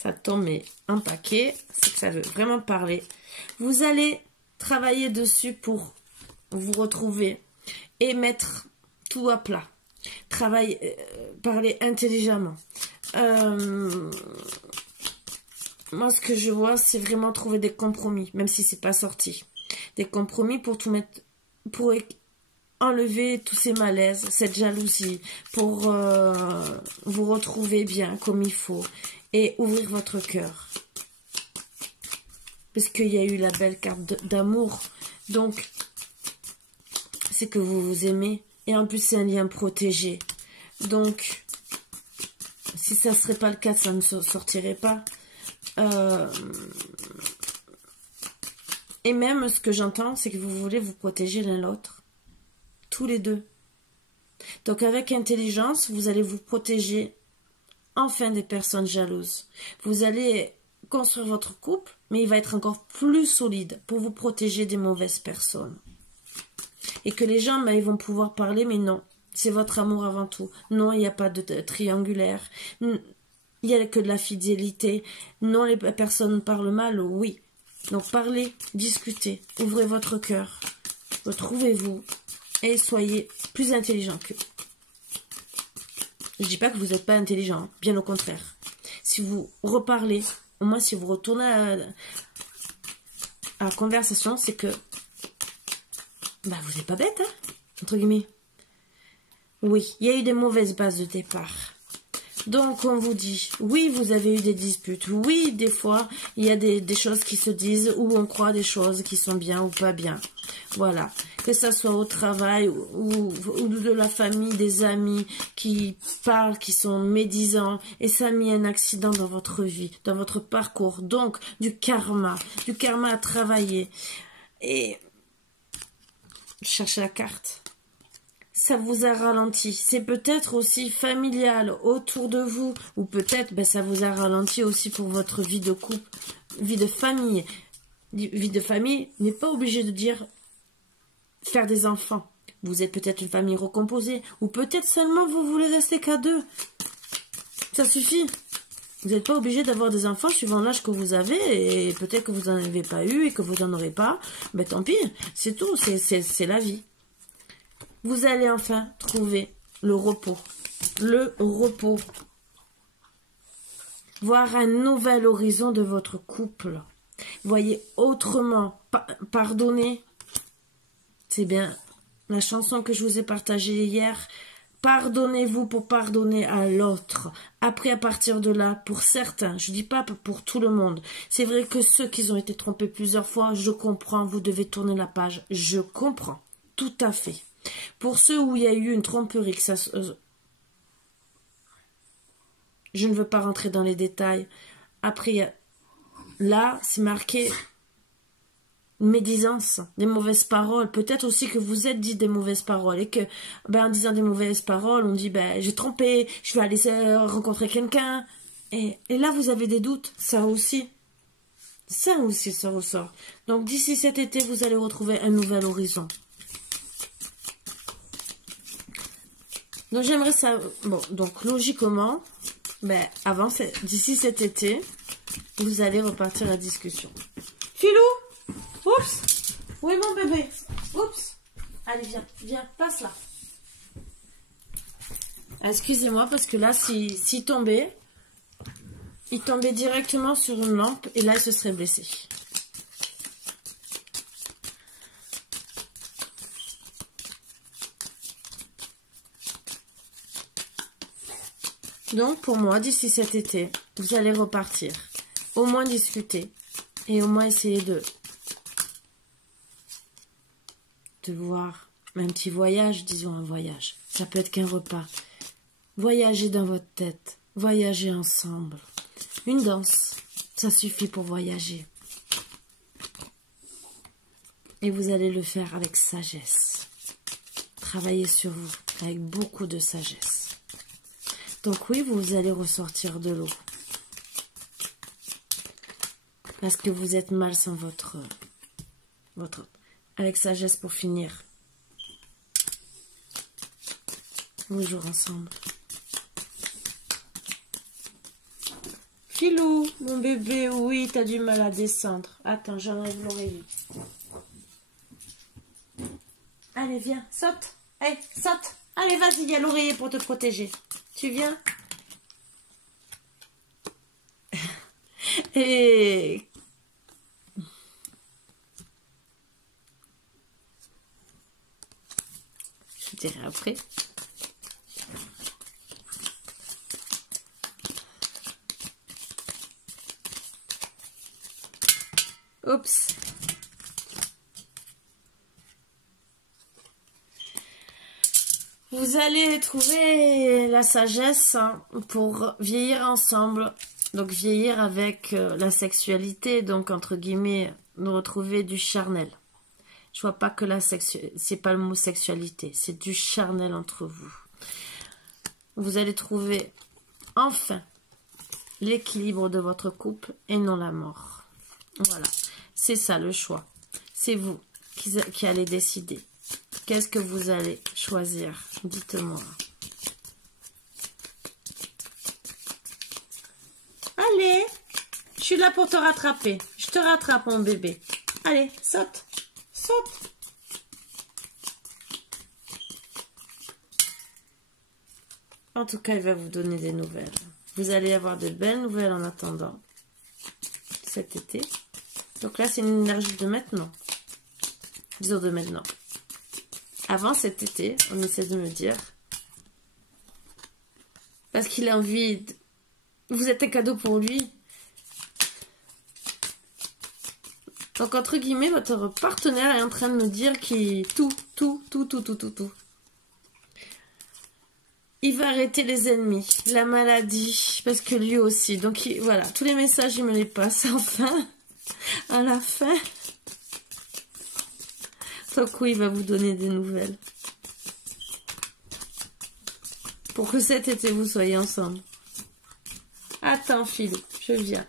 Ça tombe mais un paquet. C'est que ça veut vraiment parler. Vous allez travailler dessus pour vous retrouver et mettre tout à plat. Parler intelligemment. Moi, ce que je vois, c'est vraiment trouver des compromis, même si c'est pas sorti. Des compromis pour tout mettre, pour enlever tous ces malaises, cette jalousie, pour vous retrouver bien comme il faut et ouvrir votre cœur. Parce qu'il y a eu la belle carte d'amour. Donc, c'est que vous vous aimez. Et en plus, c'est un lien protégé. Donc, si ça ne serait pas le cas, ça ne sortirait pas. Et même, ce que j'entends, c'est que vous voulez vous protéger l'un l'autre. Tous les deux. Donc, avec intelligence, vous allez vous protéger enfin des personnes jalouses. Vous allez construire votre couple, mais il va être encore plus solide pour vous protéger des mauvaises personnes. Et que les gens, ils vont pouvoir parler, mais non, c'est votre amour avant tout. Non, il n'y a pas de triangulaire. Il n'y a que de la fidélité. Non, les personnes parlent mal, oui. Donc parlez, discutez, ouvrez votre cœur, retrouvez-vous et soyez plus intelligent qu'eux. Je ne dis pas que vous n'êtes pas intelligent, bien au contraire. Si vous reparlez, au moins si vous retournez à la conversation, c'est que bah, vous n'êtes pas bête, hein, entre guillemets. Oui, il y a eu des mauvaises bases de départ. Donc, on vous dit, oui, vous avez eu des disputes. Oui, des fois, il y a des choses qui se disent où on croit des choses qui sont bien ou pas bien. Voilà. Que ça soit au travail ou de la famille, des amis qui parlent, qui sont médisants. Et ça a mis un accident dans votre vie, dans votre parcours. Donc, du karma à travailler. Et cherchez la carte. Ça vous a ralenti. C'est peut-être aussi familial autour de vous. Ou peut-être ça vous a ralenti aussi pour votre vie de couple, vie de famille. Vie de famille n'est pas obligé de dire faire des enfants. Vous êtes peut-être une famille recomposée. Ou peut-être seulement vous voulez rester qu'à deux. Ça suffit. Vous n'êtes pas obligé d'avoir des enfants suivant l'âge que vous avez. Et peut-être que vous n'en avez pas eu et que vous n'en aurez pas. Ben tant pis. C'est tout. C'est la vie. Vous allez enfin trouver le repos. Le repos. Voir un nouvel horizon de votre couple. Voyez autrement. Pardonner. C'est bien la chanson que je vous ai partagée hier. Pardonnez-vous pour pardonner à l'autre. Après, à partir de là, pour certains, je ne dis pas pour tout le monde. C'est vrai que ceux qui ont été trompés plusieurs fois, je comprends, vous devez tourner la page. Je comprends. Tout à fait. Pour ceux où il y a eu une tromperie, que ça, je ne veux pas rentrer dans les détails. Après, là, c'est marqué médisance, des mauvaises paroles. Peut-être aussi que vous êtes dit des mauvaises paroles et que, en disant des mauvaises paroles, on dit, j'ai trompé, je vais aller rencontrer quelqu'un. Et là, vous avez des doutes. Ça aussi, ça ressort. Donc, d'ici cet été, vous allez retrouver un nouvel horizon. Donc j'aimerais ça. Bon, donc logiquement, avant, d'ici cet été, vous allez repartir la discussion. Filou, oups, où est mon bébé? Oups, allez viens, passe là. Excusez-moi parce que là, s'il tombait, il tombait directement sur une lampe et là, il se serait blessé. Donc, pour moi, d'ici cet été, vous allez repartir. Au moins discuter. Et au moins essayer de voir un petit voyage, disons un voyage. Ça peut être qu'un repas. Voyager dans votre tête. Voyager ensemble. Une danse. Ça suffit pour voyager. Et vous allez le faire avec sagesse. Travaillez sur vous avec beaucoup de sagesse. Donc oui, vous allez ressortir de l'eau. Parce que vous êtes mal sans votre avec sagesse pour finir. Vos jours ensemble. Filou, mon bébé, oui, t'as du mal à descendre. Attends, j'enlève l'oreiller. Allez, viens, saute. Allez, saute. Allez, vas-y, il y a l'oreiller pour te protéger. Tu viens? Et retirer après. Oups. Vous allez trouver la sagesse pour vieillir ensemble. Donc vieillir avec la sexualité. Donc entre guillemets, nous retrouver du charnel. Je vois pas que la c'est pas le mot sexualité. C'est du charnel entre vous. Vous allez trouver enfin l'équilibre de votre couple et non la mort. Voilà. C'est ça le choix. C'est vous qui allez décider. Qu'est-ce que vous allez choisir? Dites-moi. Allez, je suis là pour te rattraper. Je te rattrape, mon bébé. Allez, saute. Saute. En tout cas, il va vous donner des nouvelles. Vous allez avoir de belles nouvelles en attendant cet été. Donc là, c'est une énergie de maintenant. Disons de maintenant. Avant cet été, on essaie de me dire. Parce qu'il a envie. Vous êtes un cadeau pour lui. Donc, entre guillemets, votre partenaire est en train de me dire qu'il. Tout. Il va arrêter les ennemis, la maladie, parce que lui aussi. Donc, voilà, tous les messages, il me les passe enfin. À la fin. Donc oui, il va vous donner des nouvelles. Pour que cet été, vous soyez ensemble. Attends, Philou, je viens.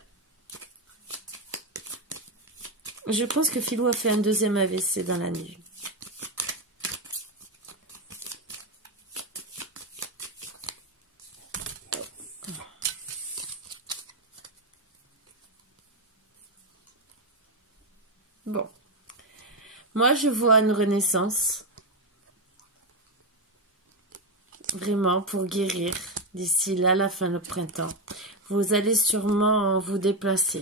Je pense que Philou a fait un deuxième AVC dans la nuit. Bon. Moi, je vois une renaissance. Vraiment, pour guérir. D'ici là, la fin du printemps. Vous allez sûrement vous déplacer.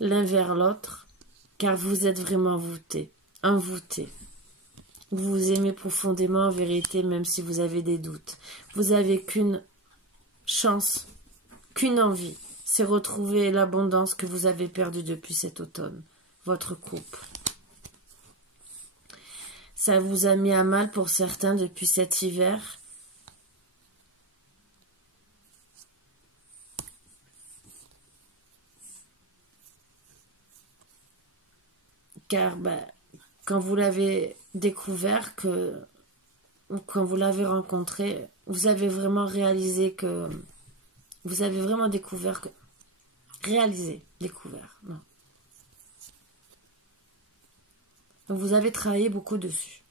L'un vers l'autre. Car vous êtes vraiment envoûtés. Envoûtés. Vous vous aimez profondément en vérité, même si vous avez des doutes. Vous avez qu'une chance, qu'une envie. C'est retrouver l'abondance que vous avez perdue depuis cet automne. Votre couple. Ça vous a mis à mal pour certains depuis cet hiver. Car quand vous l'avez découvert, quand vous l'avez rencontré, vous avez vraiment réalisé que... Vous avez vraiment découvert que... Découvert, non. Donc vous avez travaillé beaucoup dessus.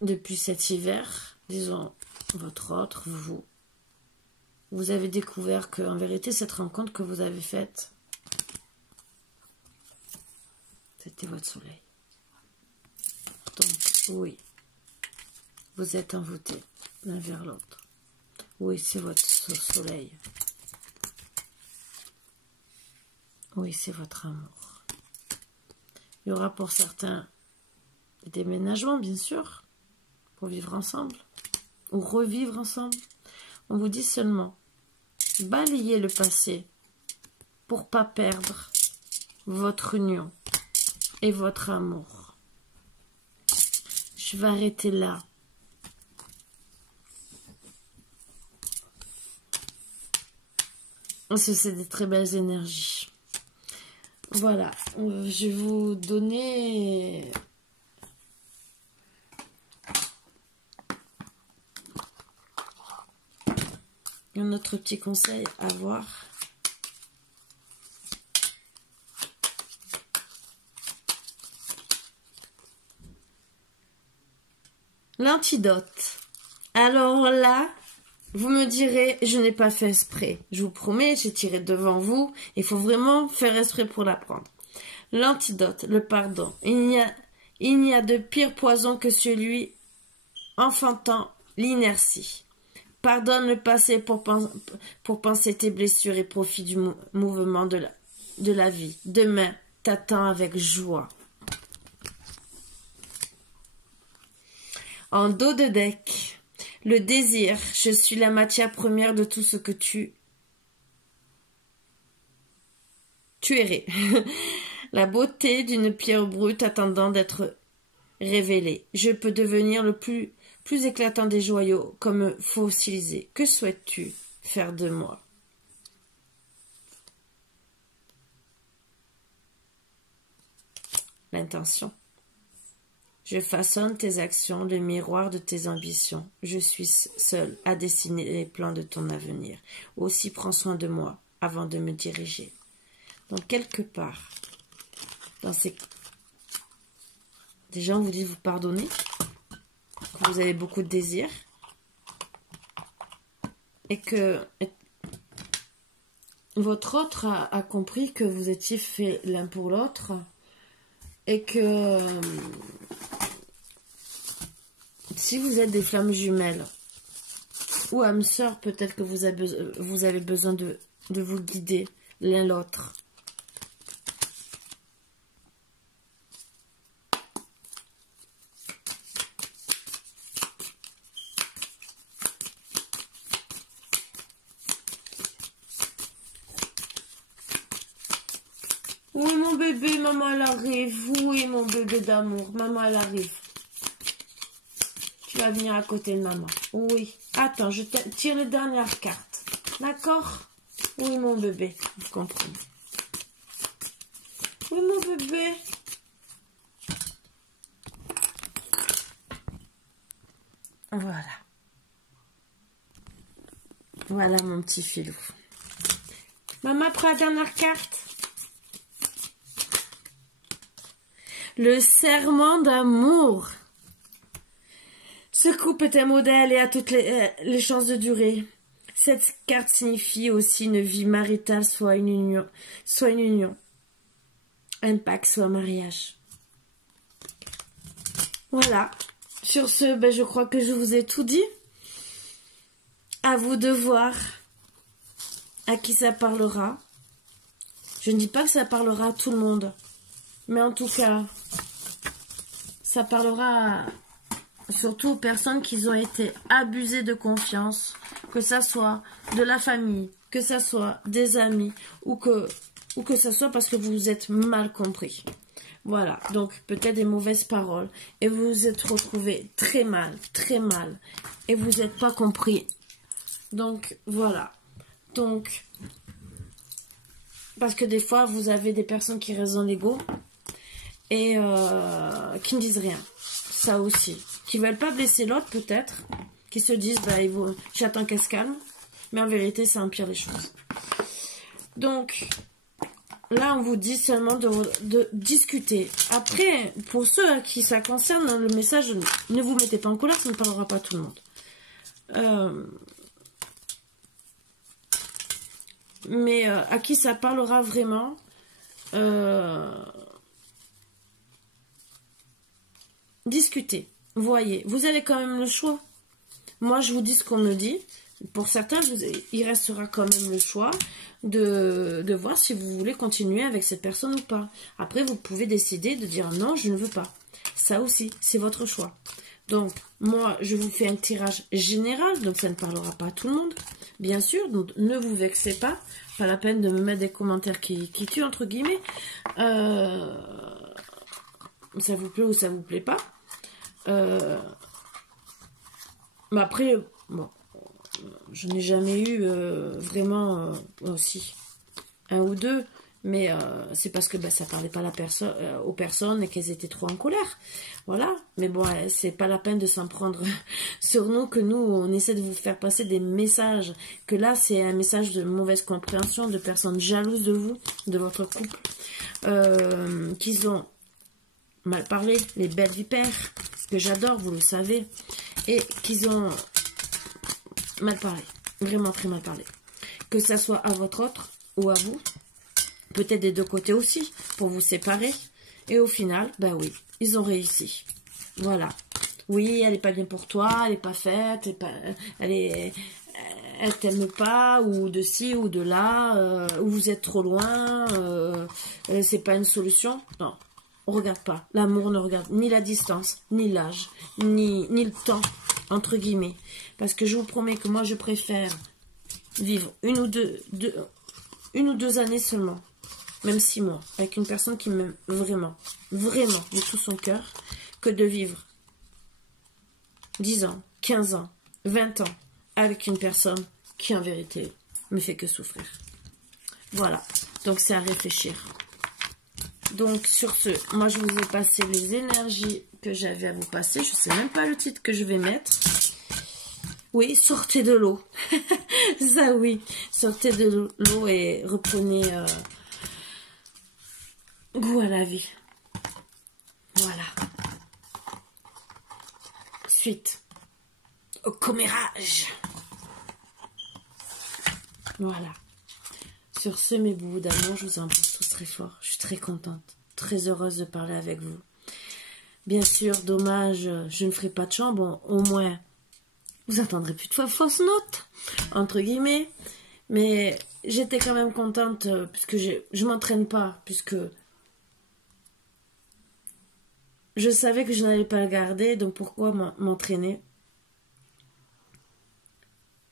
Depuis cet hiver, disons, votre autre, vous avez découvert qu'en vérité, cette rencontre que vous avez faite, c'était votre soleil. Donc, oui, vous êtes envoûtés l'un vers l'autre. Oui, c'est votre soleil. Oui, c'est votre amour. Il y aura pour certains des déménagements, bien sûr, pour vivre ensemble, ou revivre ensemble. On vous dit seulement, balayez le passé pour pas perdre votre union et votre amour. Je vais arrêter là. C'est des très belles énergies. Voilà, je vais vous donner un autre petit conseil à voir. L'antidote. Alors là, vous me direz, je n'ai pas fait exprès. Je vous promets, j'ai tiré devant vous. Il faut vraiment faire exprès pour l'apprendre. L'antidote, le pardon. Il n'y a de pire poison que celui enfantant l'inertie. Pardonne le passé pour penser tes blessures et profite du mouvement de la vie. Demain, t'attends avec joie. En dos de deck, le désir. Je suis la matière première de tout ce que tu errais. La beauté d'une pierre brute attendant d'être révélée. Je peux devenir le plus éclatant des joyaux, comme fossilisé. Que souhaites-tu faire de moi? L'intention. Je façonne tes actions, le miroir de tes ambitions. Je suis seul à dessiner les plans de ton avenir. Aussi prends soin de moi avant de me diriger. Donc quelque part, dans ces... Des gens vous disent vous pardonnez, que vous avez beaucoup de désirs, et que votre autre a compris que vous étiez faits l'un pour l'autre, et que si vous êtes des flammes jumelles ou âmes sœurs, peut-être que vous avez besoin de vous guider l'un l'autre. Oui, mon bébé, maman, elle arrive. Oui, mon bébé d'amour, maman, elle arrive. Tu vas venir à côté de maman. Oui. Attends, je tire les dernières cartes. D'accord? Oui, mon bébé. Vous comprenez. Oui, mon bébé. Voilà. Voilà, mon petit filou. Maman, prends la dernière carte. Le serment d'amour. Ce couple est un modèle et a toutes les chances de durer. Cette carte signifie aussi une vie maritale, soit une union, un pacte, soit un mariage. Voilà. Sur ce, ben, je crois que je vous ai tout dit. À vous de voir à qui ça parlera. Je ne dis pas que ça parlera à tout le monde. Mais en tout cas, ça parlera surtout aux personnes qui ont été abusées de confiance, que ça soit de la famille, que ça soit des amis, ou que ça soit parce que vous vous êtes mal compris. Voilà, donc peut-être des mauvaises paroles, et vous vous êtes retrouvés très mal, et vous n'êtes pas compris. Donc voilà, donc parce que des fois vous avez des personnes qui restent dans l'ego, et qui ne disent rien, ça aussi, qui veulent pas blesser l'autre peut-être, qui se disent bah j'attends qu'elle se calme, mais en vérité ça empire les choses. Donc là on vous dit seulement de discuter. Après, pour ceux à qui ça concerne, le message, ne vous mettez pas en colère, ça ne parlera pas à tout le monde. Mais à qui ça parlera vraiment, discutez, voyez, vous avez quand même le choix. Moi je vous dis ce qu'on me dit. Pour certains, il restera quand même le choix de voir si vous voulez continuer avec cette personne ou pas. Après, vous pouvez décider de dire non, je ne veux pas. Ça aussi, c'est votre choix. Donc, moi, je vous fais un tirage général, donc ça ne parlera pas à tout le monde, bien sûr. Donc, ne vous vexez pas. Pas la peine de me mettre des commentaires qui tuent, entre guillemets. Ça vous plaît ou ça vous plaît pas. Mais après, bon, je n'ai jamais eu vraiment aussi un ou deux, mais c'est parce que ça parlait pas aux personnes et qu'elles étaient trop en colère. Voilà, mais bon, c'est pas la peine de s'en prendre sur nous, que nous, on essaie de vous faire passer des messages, que là, c'est un message de mauvaise compréhension, de personnes jalouses de vous, de votre couple, qu'ils ont mal parlé, les belles vipères, que j'adore, vous le savez, et qu'ils ont mal parlé, vraiment très mal parlé, que ça soit à votre autre ou à vous, peut-être des deux côtés aussi, pour vous séparer, et au final, ben oui, ils ont réussi, voilà, oui, elle n'est pas bien pour toi, elle n'est pas faite, elle t'aime pas, ou de ci ou de là, ou vous êtes trop loin, c'est pas une solution, non, on regarde pas. L'amour ne regarde ni la distance, ni l'âge, ni le temps, entre guillemets. Parce que je vous promets que moi, je préfère vivre une ou deux années seulement, même 6 mois, avec une personne qui m'aime vraiment, vraiment, de tout son cœur, que de vivre 10 ans, 15 ans, 20 ans, avec une personne qui, en vérité, me fait que souffrir. Voilà, donc c'est à réfléchir. Donc, sur ce, moi, je vous ai passé les énergies que j'avais à vous passer. Je ne sais même pas le titre que je vais mettre. Oui, sortez de l'eau. Ça, oui. Sortez de l'eau et reprenez goût à la vie. Voilà. Suite au commérage. Voilà. Sur ce, mes boubous d'amour, je vous embrasse tous très fort. Je suis très contente, très heureuse de parler avec vous. Bien sûr, dommage, je ne ferai pas de chant. Bon, au moins, vous entendrez plus de fois fausse note, entre guillemets. Mais j'étais quand même contente, puisque je m'entraîne pas, puisque je savais que je n'allais pas le garder. Donc pourquoi m'entraîner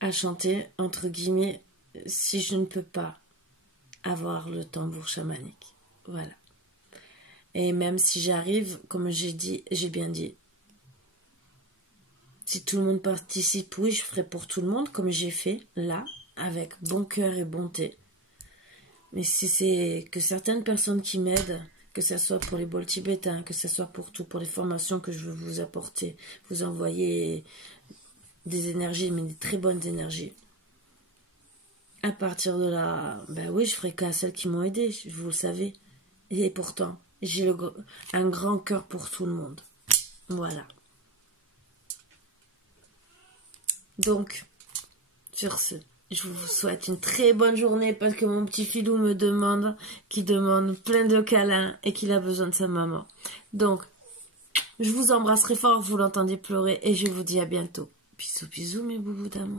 à chanter, entre guillemets, si je ne peux pas avoir le tambour chamanique. Voilà. Et même si j'arrive, comme j'ai bien dit, si tout le monde participe, oui, je ferai pour tout le monde, comme j'ai fait là, avec bon cœur et bonté. Mais si c'est que certaines personnes qui m'aident, que ce soit pour les bols tibétains, que ce soit pour tout, pour les formations que je veux vous apporter, vous envoyer des énergies, mais des très bonnes énergies. À partir de là, ben oui, je ferai qu'à celles qui m'ont aidé, vous le savez. Et pourtant, j'ai un grand cœur pour tout le monde. Voilà. Donc, sur ce, je vous souhaite une très bonne journée parce que mon petit filou me demande, qui demande plein de câlins et qu'il a besoin de sa maman. Donc, je vous embrasserai fort, vous l'entendez pleurer et je vous dis à bientôt. Bisous, bisous mes boubous d'amour.